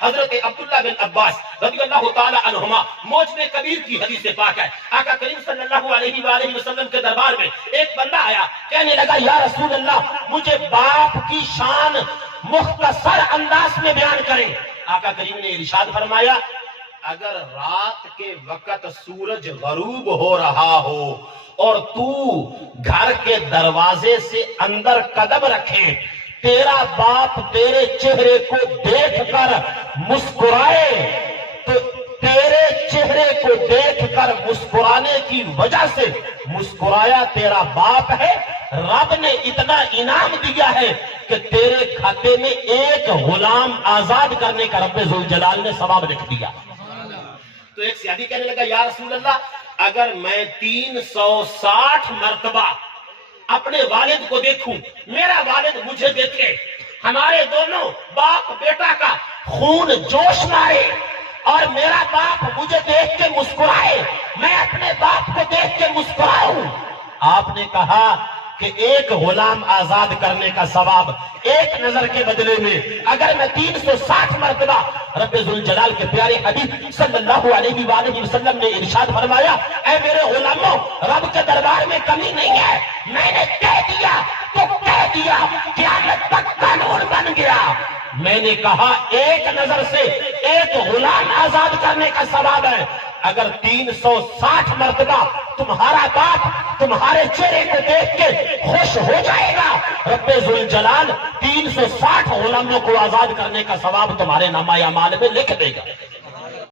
حضرت عبداللہ بن عباس رضی اللہ تعالی عنہما موجب کبیر کی حدیث پاک ہے، آقا کریم صلی اللہ علیہ وآلہ وسلم کے دربار میں ایک بندہ آیا، کہنے لگا یا رسول اللہ مجھے باپ کی شان مختصر انداز میں بیان کریں۔ آقا کریم نے ارشاد فرمایا اگر رات کے وقت سورج غروب ہو رہا ہو اور تو گھر کے دروازے سے اندر قدم رکھے، تیرا باپ تیرے چہرے کو دیکھ کر مسکرائے تو تیرے چہرے کو دیکھ کر مسکرانے کی وجہ سے مسکرایا تیرا باپ ہے، رب نے اتنا انعام دیا ہے کہ تیرے کھاتے میں ایک غلام آزاد کرنے کا رب ذوالجلال نے ثواب لکھ دیا۔ تو ایک صحابی کہنے لگا یا رسول اللہ اگر میں 360 مرتبہ اپنے والد کو دیکھوں، میرا والد مجھے دیکھے، ہمارے دونوں باپ بیٹا کا خون جوش مارے اور میرا باپ مجھے دیکھ کے مسکرائے، میں اپنے باپ کو دیکھ کے مسکراؤں، آپ نے کہا کہ ایک غلام آزاد کرنے کا ثواب ایک نظر کے بدلے میں اگر میں 360 مرتبہ رب ذوالجلال کے پیارے حبیب صلی اللہ علیہ وآلہ وسلم نے ارشاد فرمایا اے میرے غلاموں رب کے دربار میں کمی نہیں ہے، میں نے کہہ دیا تو کہہ دیا، قیامت تک قانون بن گیا۔ میں نے کہا ایک نظر سے ایک غلام آزاد کرنے کا ثواب ہے، اگر 360 مرتبہ تمہارا باپ تمہارے چہرے کو دیکھ کے خوش ہو جائے گا، رب ذوالجلال 360 غلاموں کو آزاد کرنے کا ثواب تمہارے نامہ اعمال میں لکھ دے گا۔